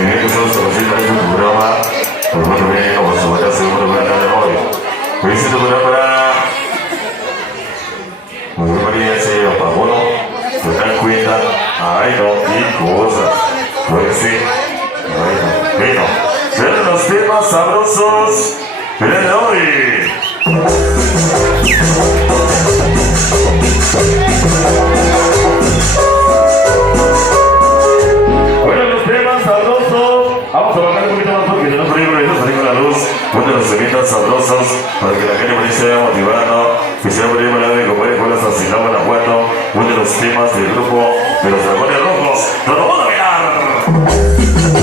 Bienvenidos a este programa. Pues bueno, bien, como se vaya a hacer un programa de hoy. Hoy este programa, muy María se apagó, ¿no? Se dan cuenta, ay no, qué cosa. Pues sí, ay no. Bueno, serán los temas sabrosos de hoy. Bueno, los temas sabrosos. Vamos a bajar un poquito más porque tenemos un libro y salir con la luz. Ponte los temitas sabrosos para que la gente se vaya motivando. Que sea un libro de como es Pueblas Así, Guanajuato. Uno de los temas del grupo de los Dragones Rojos. ¡Nos lo van a mirar!